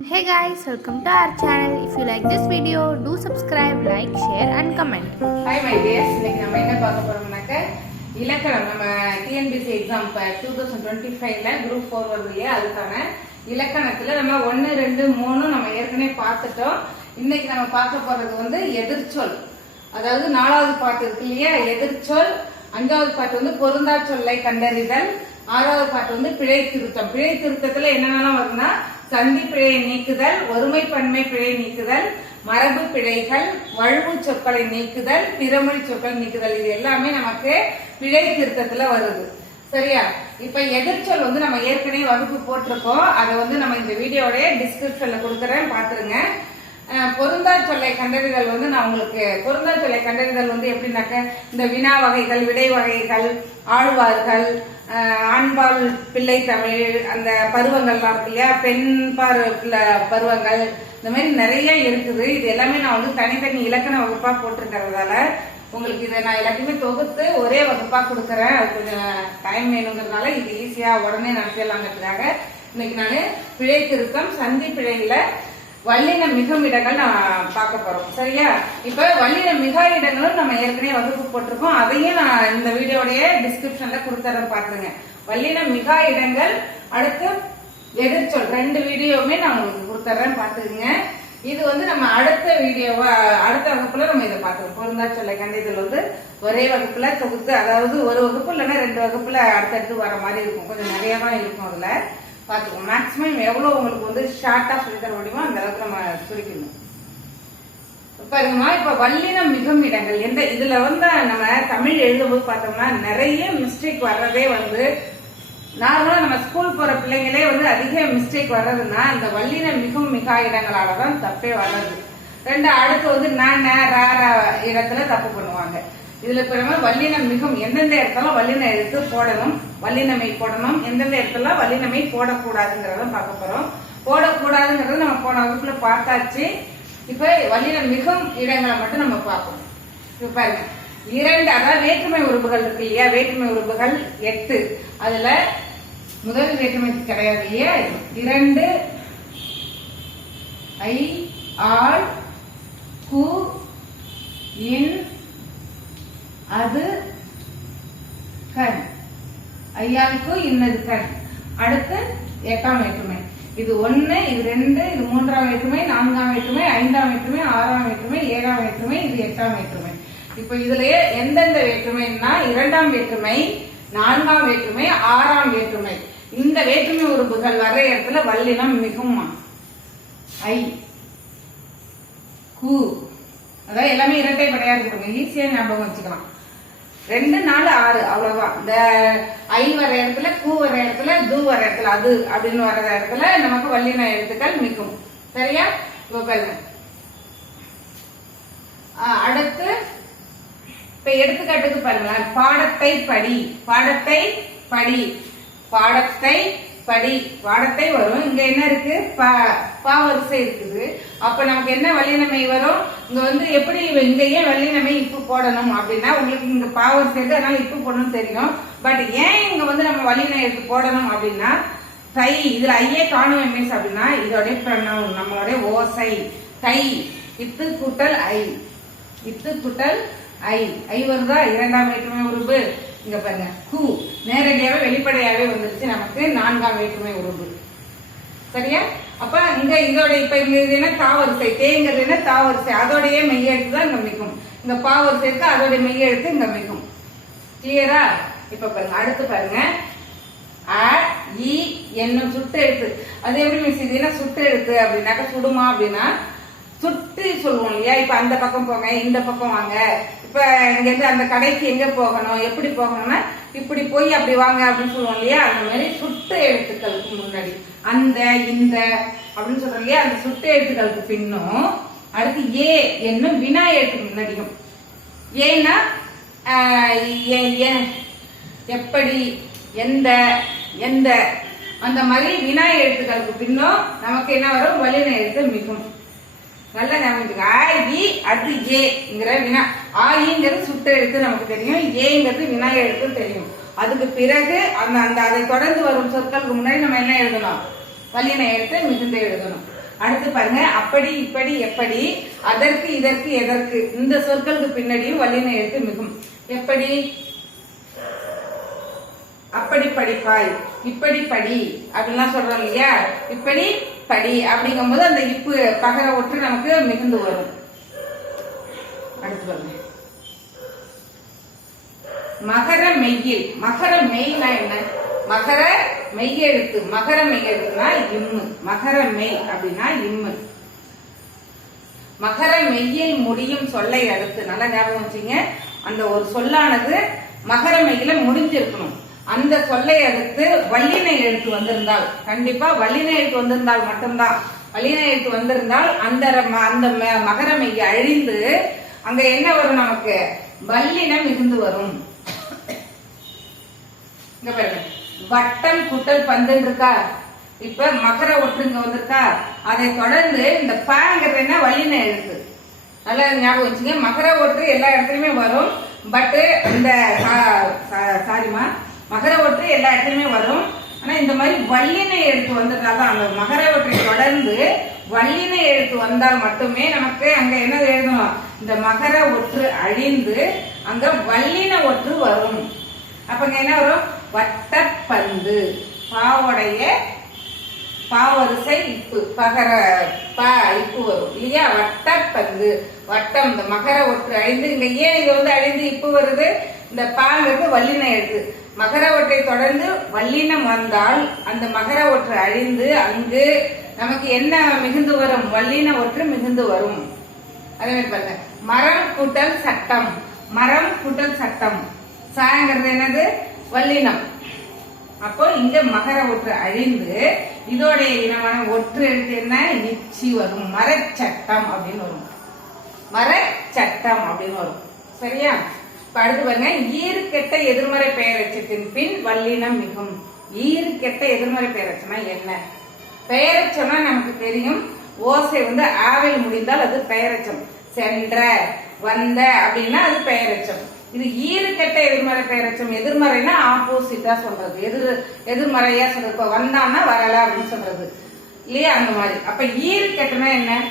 Hey guys, welcome to our channel. If you like this video, do subscribe, like, share and comment. Hi my dears இன்னைக்கு நம்ம என்ன பார்க்க போறோம்னாக்க இலக்கணம். நம்ம TNPSC exam two thousand twenty ஃபைவ்ல group four வருது இல்லையா அதுக்கான இலக்கணத்துல நம்ம ஒன்று ரெண்டு மூணு நம்ம ஏற்கனவே பார்த்துட்டோம். இன்னைக்கு நம்ம பார்க்க போறது வந்து எதிர்ச்சொல். அதாவது நாலாவது பாட்டு இருக்கு இல்லையா? எதிர்ச்சொல். அஞ்சாவது பாட்டு வந்து பொருந்தா சொல்லை கண்டறிதல். ஆறாவது பாட்டு வந்து பிழை திருத்தம் பிழை திருத்தத்துல என்னென்னலாம் வருதுன்னா சந்தி பிழையை நீக்குதல் ஒருமை பன்மை பிழை நீக்குதல் மரபு பிழைகள் வழுவு சொற்களை நீக்குதல் பிறமொழி சொற்கள் நீக்குதல் இது எல்லாமே நமக்கு பிழை திருத்தத்துல வருது. சரியா? இப்ப எதிர்ச்சொல் வந்து நம்ம ஏற்கனவே வகுப்பு போட்டிருக்கோம். அதை வந்து நம்ம இந்த வீடியோடைய டிஸ்கிரிப்ஷன்ல கொடுக்குறேன். பாத்துருங்க பொருந்தா சொல்லை கண்டறிதல் வந்து நான் உங்களுக்கு பொருந்தா சொல்லை கண்டறிதல் வந்து எப்படின்னாக்க இந்த வினா வகைகள் விடை வகைகள் ஆழ்வார்கள் ஆண்பால் பிள்ளை தமிழ் அந்த பருவங்கள்லாம் இருக்கு இல்லையா? பெண் பார் பருவங்கள் இந்த மாதிரி நிறைய இருக்குது. இது எல்லாமே நான் வந்து தனித்தனி இலக்கண வகுப்பாக போட்டிருக்கிறதால உங்களுக்கு இதை நான் எல்லாத்தையுமே தொகுத்து ஒரே வகுப்பாக கொடுக்குறேன். அது கொஞ்சம் டைம் வேணுங்கிறதுனால இது ஈஸியாக உடனே நடத்திடலாங்கிறதுக்காக இன்னைக்கு நான் பிழை திருத்தம் சந்தி பிழையில வல்லின மிகும் இடங்கள் நான் பார்க்க போறோம். சரியா? இப்ப வல்லின மிகா இடங்களும் நம்ம ஏற்கனவே வகுப்பு போட்டிருக்கோம். அதையும் நான் இந்த வீடியோடைய டிஸ்கிரிப்ஷன்ல கொடுத்துறேன் பாத்துருங்க. வல்லின மிக இடங்கள் அடுத்து எதிர்ச்சொல் ரெண்டு வீடியோவுமே நான் உங்களுக்கு கொடுத்துறேன் பாத்துக்கங்க. இது வந்து நம்ம அடுத்த வீடியோவா அடுத்த வகுப்புல நம்ம இதை பார்த்துருக்கோம் பொருந்தா சொல்ல கண்டிதில் வந்து ஒரே வகுப்புல தொகுத்து அதாவது ஒரு வகுப்பு இல்லைன்னா ரெண்டு வகுப்புல அடுத்தடுத்து வர மாதிரி இருக்கும். கொஞ்சம் நிறைய தான் இருக்கும் அதுல. பார்த்துக்கோங்க மேக்ஸிமம் எவ்வளோ உங்களுக்கு வந்து ஷார்ட்டாக சொல்லி தர முடியுமோ அந்த அளவுக்கு நம்ம சுருக்கணும் பாருங்கம்மா இப்போ வல்லின மிகும் இடங்கள் எந்த இதில் வந்து நம்ம தமிழ் எழுதும்போது பார்த்தோம்னா நிறைய மிஸ்டேக் வர்றதே வந்து நார்மலாக நம்ம ஸ்கூல் போகிற பிள்ளைங்களே வந்து அதிக மிஸ்டேக் வர்றதுன்னா இந்த வல்லினம் மிகும் மிகா இடங்களால தான் தப்பே வர்றது. ரெண்டு அடுத்து வந்து நான் இடத்துல தப்பு பண்ணுவாங்க. இதுல பிறகு வல்லினம் மிகும் எந்தெந்த இடத்துல வல்லினம் எடுத்து போடணும்? வல்லினமை போடணும். எந்தெந்த இடத்துல வல்லினமை போடக்கூடாதுங்கிறத பார்க்க போறோம். போடக்கூடாதுங்கிறத நம்ம போன வகுப்புல பார்த்தாச்சு. இப்ப வல்லினம் மிகும் இடங்களை மட்டும் நம்ம பார்ப்போம். இப்ப பாருங்க. இரண்டு அதாவது வேற்றுமை உறுப்புகள் இருக்கு இல்லையா? வேற்றுமை உறுப்புகள் எட்டு. அதுல முதல் வேற்றுமை கிடையாது இல்லையா? இரண்டு ஐ ஆள் கு இன் அது கண். ஐயாவுக்கு இன்னது கண். அடுத்து எட்டாம் வேற்றுமை. இது ஒன்று இது ரெண்டு இது மூன்றாம் வேற்றுமை நான்காம் வேற்றுமை ஐந்தாம் வேற்றுமை ஆறாம் வேற்றுமை ஏழாம் வேற்றுமை இது எட்டாம் வேற்றுமை. இப்ப இதுலயே எந்தெந்த வேற்றுமைன்னா இரண்டாம் வேற்றுமை நான்காம் வேற்றுமை ஆறாம் வேற்றுமை. இந்த வேற்றுமை உறுப்புகள் வர்ற இடத்துல வல்லினம் மிகவும் ஐ. கு. அதாவது எல்லாமே இரட்டை படையா இருக்குங்க ஈஸியா ஞாபகம் வச்சுக்கலாம். ரெண்டு நாலு ஆறு அவ்வளவுதான். இந்த ஐ வர இடத்துல கூ வர இடத்துல து வர இடத்துல அது அப்படின்னு வர இடத்துல நமக்கு வல்லின எழுத்துக்கள் மிக்கும் சரியா? இப்ப அடுத்து இப்ப எடுத்துக்காட்டுக்கு பாருங்களேன். பாடத்தை படி. பாடத்தை படி. பாடத்தை படி. பாடத்தை வரும். இங்க என்ன இருக்கு? பா பா வரிசை இருக்குது. அப்ப நமக்கு என்ன வல்லினமை வரும்? இங்க வந்து எப்படி இங்க ஏன் வல்லினமை இப்பு போடணும் அப்படின்னா உங்களுக்கு இந்த பாவம் வரிசை அதனால இப்பு போடணும் தெரியும். பட் ஏன் இங்க வந்து நம்ம வல்லினம் எடுத்து போடணும் அப்படின்னா தை இதுல ஐயே காணும் எம்எஸ் அப்படின்னா இதோடைய பிரணவம் நம்மளுடைய ஓசை தை இத்து கூட்டல் ஐ. இத்து கூட்டல் ஐ. ஐ வருதா? இரண்டாம் வேற்றுமை உறுப்பு. இங்க பாருங்க. கு. நேரடியாவே வெளிப்படையாவே வந்துருச்சு நமக்கு. நான்காம் வேற்றுமை உறுப்பு. சரியா? அப்ப இங்க இதோட இப்ப இங்க இது என்ன தாவரிசை தேங்கிறது என்ன தாவரிசை அதோடைய மெய்யெழுத்து தான் இங்க மிக்கும் இங்க பாவரிசை இருக்கு அதோட மெய்யெழுத்து இங்க மிக்கும் கிளியரா இப்ப பாருங்க அடுத்து பாருங்க. அ இ என்னும் சுட்டெழுத்து அது எப்படி மிஸ் இது? சுட்டு சுட்டெழுத்து அப்படின்னாக்க சுடுமா அப்படின்னா சுட்டு சொல்லுவோம் இல்லையா? இப்ப அந்த பக்கம் போங்க இந்த பக்கம் வாங்க. இப்ப இங்க இருந்து அந்த கடைக்கு எங்க போகணும்? எப்படி போகணும்னா இப்படி போய் அப்படி வாங்க அப்படின்னு சொல்லுவோம் இல்லையா? அந்த மாதிரி சுட்டு எழுத்துக்களுக்கு முன்னாடி. அந்த இந்த அப்படின்னு சொல்றோம் இல்லையா அந்த சுட்டு எழுத்துக்களுக்கு பின்னும் அடுத்து ஏ என்னும் வினா எழுத்து முன்னாடியும் ஏன்னா எப்படி எந்த எந்த அந்த மாதிரி வினா எழுத்துக்களுக்கு பின்னும் நமக்கு என்ன வரும்? வலின எழுத்து மிகும். நல்லா ஞாபகம் ஆ இ அது ஏங்கிற வினா. ஆயிங்கிறது சுட்ட எழுத்து நமக்கு தெரியும். ஏங்கிறது வினா எழுத்து தெரியும். அதுக்கு பிறகு அந்த அந்த அதை தொடர்ந்து வரும் சொற்களுக்கு முன்னாடி நம்ம என்ன எழுதணும்? வல்லின எடுத்து மிகுந்த எழுதணும். அடுத்து பாருங்க அப்படி இப்படி எப்படி அதற்கு இதற்கு எதற்கு. இந்த சொற்களுக்கு பின்னாடியும் வல்லின எழுத்து மிகும். எப்படி? அப்படி படிப்பாய் இப்படி படி. அப்படிலாம் சொல்றோம் இல்லையா? இப்படி படி. அப்படிங்கும்போது அந்த இப்பு பகர ஒற்று நமக்கு மிகுந்து வரும். அடுத்து பாருங்க. மகர மெய்யில். மகர மெய்னா என்ன? மகர மெய்யெழுத்து. மகர மெய்யெழுத்துனா இம்மு. மகர மெய் அப்படின்னா இம்மு. மகர மெய்யில் முடியும் சொல்லை அடுத்து. நல்லா ஞாபகம் வச்சுங்க. அந்த ஒரு சொல்லானது மகர மெய்யில முடிஞ்சிருக்கணும். அந்த சொல்லை அடுத்து வல்லினை எழுத்து வந்திருந்தால். கண்டிப்பா வல்லினை எழுத்து வந்திருந்தால் மட்டும்தான். வல்லினை எழுத்து வந்திருந்தால் அந்த அந்த ம- மகர மெய் அழிந்து அங்க என்ன வரும் நமக்கு? வல்லினம் மிகுந்து வரும். இங்க பாருங்க. வட்டம் குட்டல் பந்துன்னு இருக்கா? இப்ப மகர ஒற்றுங்க வந்திருக்கா? அதை தொடர்ந்து இந்த பாங்கிறது என்ன? வல்லின எழுத்து. நல்லா ஞாபகம் வச்சுங்க. மகர ஒற்று எல்லா இடத்துலயுமே வரும். பட்டு இந்த சாரிமா மகர ஒற்று எல்லா இடத்துலயுமே வரும். ஆனா இந்த மாதிரி வல்லின எழுத்து வந்ததுனால தான் அந்த மகர ஒற்றை தொடர்ந்து வல்லின எழுத்து வந்தால் மட்டுமே நமக்கு அங்க என்ன எழுதணும் இந்த மகர ஒற்று அழிந்து அங்க வல்லின ஒற்று வரும். அப்ப என்ன வரும்? வட்டப்பந்து பாவோடைய பாவரிசை இப்பு பகர பா இப்பு வரும். இல்லையா? வட்டப்பந்து வட்டம். இந்த மகர ஒற்று அழிந்து இங்க ஏன் இது வந்து அழிந்து இப்பு வருது? இந்த பாங்கிறது வல்லின எடுத்து மகர ஒற்றை தொடர்ந்து வல்லினம் வந்தால் அந்த மகர ஒற்று அழிந்து அங்கு நமக்கு என்ன மிகுந்து வரும்? வல்லின ஒற்று மிகுந்து வரும். அதே மாதிரி பாருங்க. மரம் கூட்டல் சட்டம். மரம் கூட்டல் சட்டம். சாயங்கிறது என்னது? வல்லினம் அப்போ இங்க மகர ஒற்று அழிந்து இதோடைய இனமான ஒற்று எழுத்து என்ன? நிச்சி வரும். மரச்சட்டம் அப்படின்னு வரும். மரச்சட்டம் அப்படின்னு வரும். சரியா? இப்ப அடுத்து பாருங்க. ஈறு கெட்ட எதிர்மறை பெயரச்சத்தின் பின் வல்லினம் மிகும். ஈறு கெட்ட எதிர்மறை பெயரச்சனா என்ன? பெயரச்சம்னா நமக்கு தெரியும். ஓசை வந்து ஆவில் முடிந்தால் அது பெயரச்சம் சென்ற வந்த அப்படின்னா அது பெயரச்சம் இது ஈறு கெட்ட எதிர்மறை பெயரச்சம் எதிர்மறைனா ஆப்போசிட்டா சொல்றது. எதிர் எதிர்மறையா சொல்றது. இப்ப வந்தான்னா வரல அப்படின்னு சொல்றது. இல்லையா? அந்த மாதிரி. அப்ப ஈறு கெட்டனா என்ன?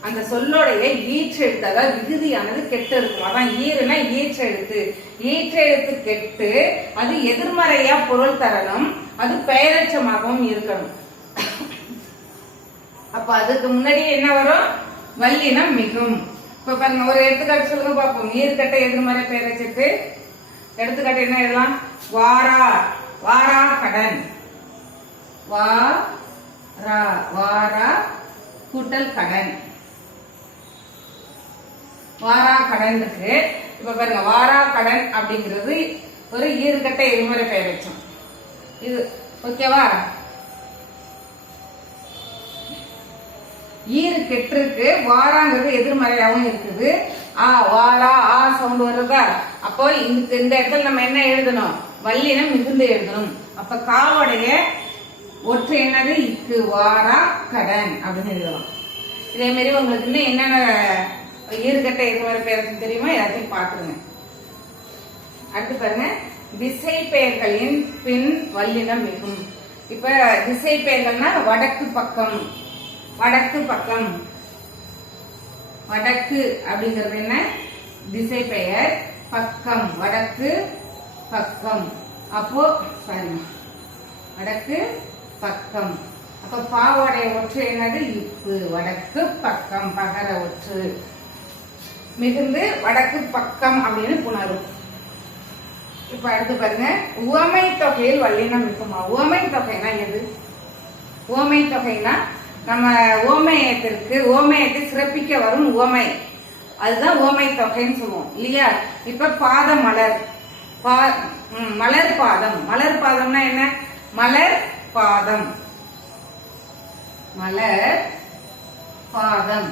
அந்த சொல்லோடைய ஈற்றெழுத்து அதாவது விகுதியானது கெட்டு இருக்கும். அதான் ஈறுனா ஈற்றெழுத்து ஈற்றெழுத்து கெட்டு அது எதிர்மறையா பொருள் தரணும். அது பெயரச்சமாகவும் இருக்கணும். அப்ப அதுக்கு முன்னாடி என்ன வரும்? வல்லினம் மிகும். இப்ப பாருங்க ஒரு எடுத்துக்காட்டு சொல்லுங்க பார்ப்போம் நீர்க்கட்டை எதிர்மறை பெயரச்சிட்டு எடுத்துக்காட்டு என்ன எழுதலாம்? வாரா வாரா கடன். வா ரா வாரா கூட்டல் கடன். வாரா கடன் இருக்கு. இப்ப பாருங்க வாரா கடன் அப்படிங்கிறது ஒரு ஈர்க்கட்ட எதிர்மறை பெயரச்சம் இது ஓகேவா ஈறு கெட்டிருக்கு வாராங்கிறது எதிர்மறையாகவும் இருக்குது. ஆ வாரா ஆ சவுண்ட் வருதா அப்போ இந்த இந்த இடத்துல நம்ம என்ன எழுதணும்? வல்லினம் மிகுந்து எழுதணும். அப்ப காவடைய ஒற்று என்னது? இக்கு வாரா கடன் அப்படின்னு எழுதலாம். இதே மாதிரி உங்களுக்கு இன்னும் என்னென்ன ஈறுகட்ட எதிர்மறை பேருக்கு தெரியுமா? எல்லாத்தையும் பார்த்துருங்க. அடுத்து பாருங்க. திசை பெயர்களின் பின் வல்லினம் மிகும். இப்ப திசை பெயர்கள்னா வடக்கு பக்கம். வடக்கு பக்கம். வடக்கு அப்படிங்கிறது என்ன? திசை பெயர் பக்கம். வடக்கு பக்கம். அப்போ பாருங்க. வடக்கு பக்கம். அப்ப பாவோடைய ஒற்று என்னது? இப்பு. வடக்கு பக்கம் பகர ஒற்று. மிகுந்து வடக்கு பக்கம் அப்படின்னு புணரும். இப்ப அடுத்து பாருங்க. உவமை தொகையில் வல்லினம் இருக்குமா? உவமை தொகைனா எது உவமை தொகைனா நம்ம ஓமயத்திற்கு ஓமயத்தை சிறப்பிக்க வரும் ஓமை. அதுதான் ஓமை தொகைன்னு சொல்லுவோம் இல்லையா? இப்ப பாத மலர் பா ம், மலர் பாதம். மலர் பாதம்னா என்ன? மலர் பாதம். மலர் பாதம்.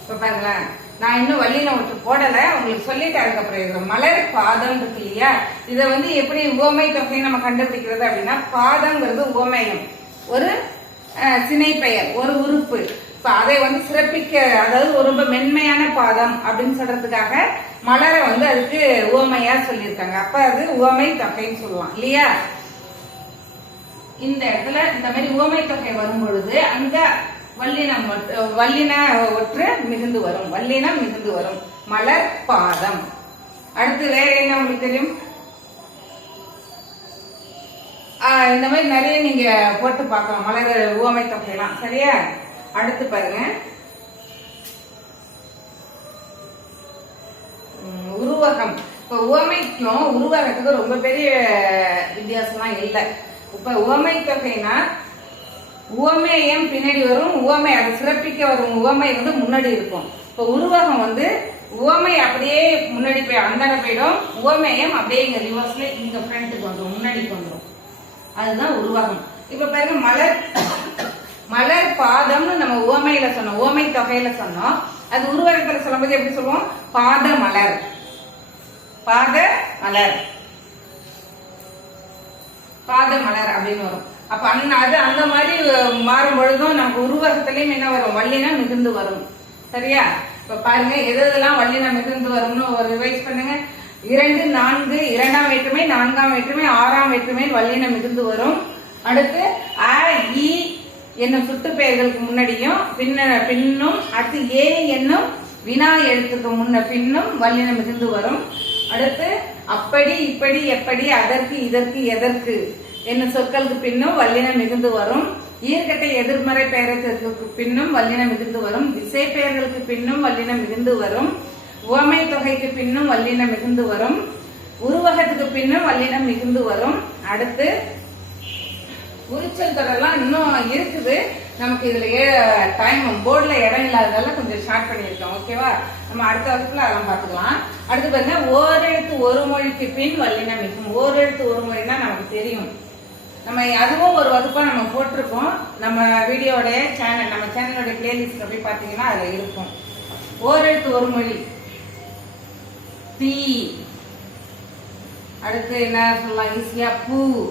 இப்ப பாருங்களேன். நான் இன்னும் வள்ளியில் ஒன்று போடலை உங்களுக்கு சொல்லிட்டு அதுக்கப்புறம் மலர் பாதம் இருக்கு இல்லையா? இதை வந்து எப்படி உவமை தொகையை நம்ம கண்டுபிடிக்கிறது அப்படின்னா பாதம்ங்கிறது உவமயம். ஒரு அஹ், சினை பெயர் ஒரு உறுப்பு. இப்போ அதை வந்து சிறப்பிக்க அதாவது ரொம்ப மென்மையான பாதம் அப்படின்னு சொல்றதுக்காக மலரை வந்து அதுக்கு உவமையா சொல்லியிருக்காங்க. அப்ப அது உவமை தொகைன்னு சொல்லுவான் இல்லையா? இந்த இடத்துல இந்த மாதிரி உவமை தொகை வரும் பொழுது அங்க வல்லினம் வல்லின ஒற்று மிகுந்து வரும். வல்லினம் மிகுந்து வரும். மலர் பாதம். அடுத்து வேற என்ன உங்களுக்கு தெரியும்? ஆஹ் இந்த மாதிரி நிறைய நீங்க போட்டு பார்க்கலாம். மலர் உவமை தொகையெல்லாம் சரியா? அடுத்து பாருங்க. உம், உருவகம். இப்ப உவமைக்கும் உருவகத்துக்கும் ரொம்ப பெரிய வித்தியாசம்லாம் இல்லை. இப்ப உவமை தொகைனா உவமேயம் பின்னாடி வரும்? உவமை அதை சிறப்பிக்க வரும். உவமை வந்து முன்னாடி இருக்கும். இப்போ உருவகம் வந்து உவமை அப்படியே முன்னாடி போய் அந்தாண்ட போயிடும். உவமேயம் அப்படியே இங்கே ரிவர்ஸ்ல இங்க ஃப்ரண்ட்டுக்கு வந்துடும் முன்னாடிக்கு வந்துடும் அதுதான் உருவகம். இப்போ பாருங்க மலர் மலர் பாதம்னு நம்ம உவமையில சொன்னோம். உவமை தொகையில சொன்னோம். அது உருவகத்தில் சொல்லும்போது எப்படி சொல்லுவோம்? பாத மலர். பாத மலர். பாத மலர் அப்படின்னு வரும். அப்ப அந்த அது அந்த மாதிரி மாறும் பொழுதும் நமக்கு உருவகத்திலயும் என்ன வரும்? வள்ளினா மிகுந்து வரும். சரியா? இப்ப பாருங்க எது எதெல்லாம் வள்ளினா மிகுந்து வரும்னு ஒரு ரிவைஸ் பண்ணுங்க. இரண்டு நான்கு இரண்டாம் வேற்றுமை நான்காம் வேற்றுமை ஆறாம் வேற்றுமை வல்லினம் மிகுந்து வரும். அடுத்து அ இ என்னும் சுட்டு பெயர்களுக்கு முன்னாடியும் பின்ன பின்னும் அடுத்து ஏ என்னும் வினா எழுத்துக்கு முன்ன பின்னும் வல்லினம் மிகுந்து வரும். அடுத்து அப்படி இப்படி எப்படி அதற்கு இதற்கு எதற்கு என்னும் சொற்களுக்கு பின்னும் வல்லினம் மிகுந்து வரும். ஈர்க்கட்டை எதிர்மறை பெயர்களுக்கு பின்னும் வல்லினம் மிகுந்து வரும். திசை பெயர்களுக்கு பின்னும் வல்லினம் மிகுந்து வரும். உவமை தொகைக்கு பின்னும் வல்லினம் மிகுந்து வரும். உருவகத்துக்கு பின்னும் வல்லினம் மிகுந்து வரும். அடுத்து உரிச்சல் தொடர்லாம் இன்னும் இருக்குது. நமக்கு இதுல டைம் போர்டில் இடம் இல்லாததால கொஞ்சம் ஷார்ட் பண்ணியிருக்கோம். ஓகேவா நம்ம அடுத்த வகுப்புல அதெல்லாம் பார்த்துக்கலாம். அடுத்து பாருங்க ஓரெழுத்து ஒரு மொழிக்கு பின் வல்லினம் மிகும் ஓரெழுத்து ஒரு மொழினா நமக்கு தெரியும். நம்ம அதுவும் ஒரு வகுப்பாக நம்ம போட்டிருக்கோம். நம்ம வீடியோட சேனல் நம்ம சேனலோட பிளேலிஸ்ட் போய் பார்த்தீங்கன்னா அதில் இருக்கும். ஓரெழுத்து ஒரு மொழி. தீ. அடுத்து என்ன சொல்லலாம்? ஈஸியா பூ.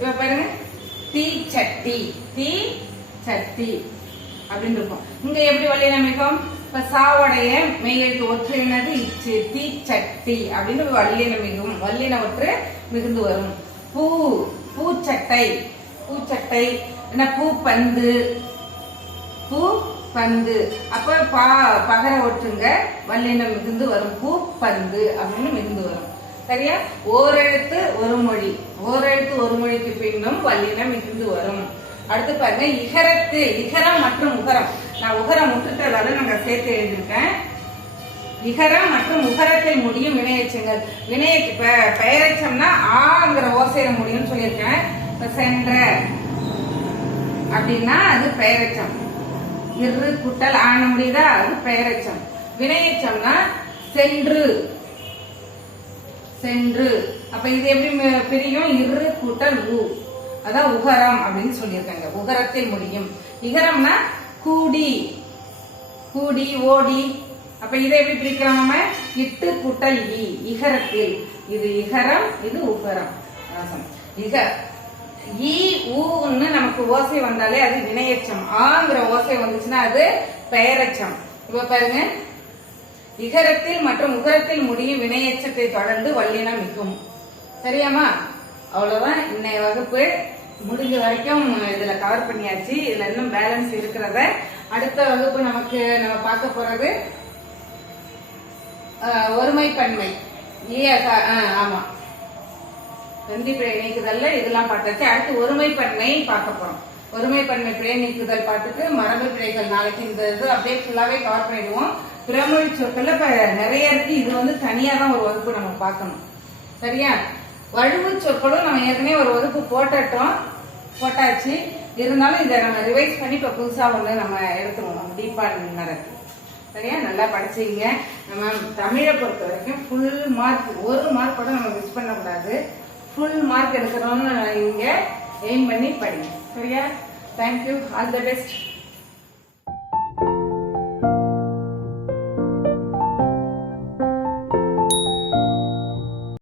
இப்ப பாருங்க. தீ சட்டி. தீ சட்டி அப்படின்னு இருக்கும். இங்க எப்படி வல்லினமிக்கும் இப்ப சாவுடைய மெய்யெழுத்து ஒற்று என்னது? இச்சு. தீ சட்டி அப்படின்னு வல்லின மிகும். வல்லின ஒற்று மிகுந்து வரும். பூ. பூச்சட்டை பூச்சட்டை என்ன பூ பந்து பூ பந்து அப்ப பா பகர ஒற்றுங்க வல்லினம் மிகுந்து வரும் பூ பந்து அப்படின்னு மிகுந்து வரும். சரியா? ஓரெழுத்து ஒரு மொழி. ஓரெழுத்து ஒரு மொழிக்கு பின்னும் வல்லினம் மிகுந்து வரும். அடுத்து பாருங்க இகரத்து இகரம் மற்றும் உகரம். நான் உகரம் முட்டுட்டதால நாங்க சேர்த்து எழுதியிருக்கேன். இகரம் மற்றும் உகரத்தில் முடியும் வினையச்சங்கள். வினைய பெயரச்சம்னா ஆங்கிற ஓசையில முடியும்னு சொல்லியிருக்கேன். இப்போ சென்ற அப்படின்னா அது பெயரச்சம். இரு குட்டல் ஆன முடியுதா அது பெயரச்சம். வினையச்சம்னா சென்று. சென்று. அப்ப இது எப்படி ம- பிரியும்? இரு கூட்டல் உ. அதான் உகரம் அப்படின்னு சொல்லியிருக்காங்க. உகரத்தில் முடியும். இகரம்னா கூடி. கூடி ஓடி. அப்ப இதை எப்படி பிரிக்கலாம் நம்ம? இட்டு குட்டல் இ இகரத்தில். இது இகரம் இது உகரம். இக ஈ ஊன்னு நமக்கு ஓசை வந்தாலே அது வினையச்சம். ஆங்கிற ஓசை வந்துச்சுன்னா அது பெயரச்சம். இப்ப பாருங்க. இகரத்தில் மற்றும் உகரத்தில் முடியும் வினையச்சத்தை தொடர்ந்து வல்லினம் மிகும் சரியாமா அவ்வளவுதான். இன்னைய வகுப்பு முடிஞ்ச வரைக்கும் இதுல கவர் பண்ணியாச்சு. இதுல இன்னும் பேலன்ஸ் இருக்கிறத அடுத்த வகுப்பு நமக்கு நம்ம பார்க்க போறது ஒருமைப்பன்மை. ஏ- ஆஹ், ஆமா. வெந்தி பிழை நீக்குதல்ல இதெல்லாம் பார்த்தாச்சு. அடுத்து ஒருமைப்பன்மை பார்க்க போறோம். ஒருமைப்பன்மை பிழை நீக்குதல் பார்த்துட்டு மரபு பிழைகள் நாளைக்கு இந்த இது அப்படியே ஃபுல்லாவே கவர் பண்ணிடுவோம். பிறமொழி சொற்கள் இப்ப நிறைய இருக்கு. இது வந்து தனியா தான் ஒரு வகுப்பு நம்ம பார்க்கணும். சரியா? வழுவு சொற்களும் நம்ம ஏற்கனவே ஒரு வகுப்பு போட்டட்டோம். போட்டாச்சு. இருந்தாலும் இதை நம்ம ரிவைஸ் பண்ணி இப்ப புதுசா ஒண்ணு நம்ம எடுத்துருவோம். நம்ம டீப்பா நடக்கு சரியா? நல்லா படிச்சீங்க நம்ம தமிழை பொறுத்த வரைக்கும் ஃபுல் மார்க் ஒரு மார்க் கூட நம்ம மிஸ் பண்ணக்கூடாது. ஃபுல் மார்க் எடுக்கணும்னு இங்க எய்ம் பண்ணி படிங்க. சரியா? Thank you all the best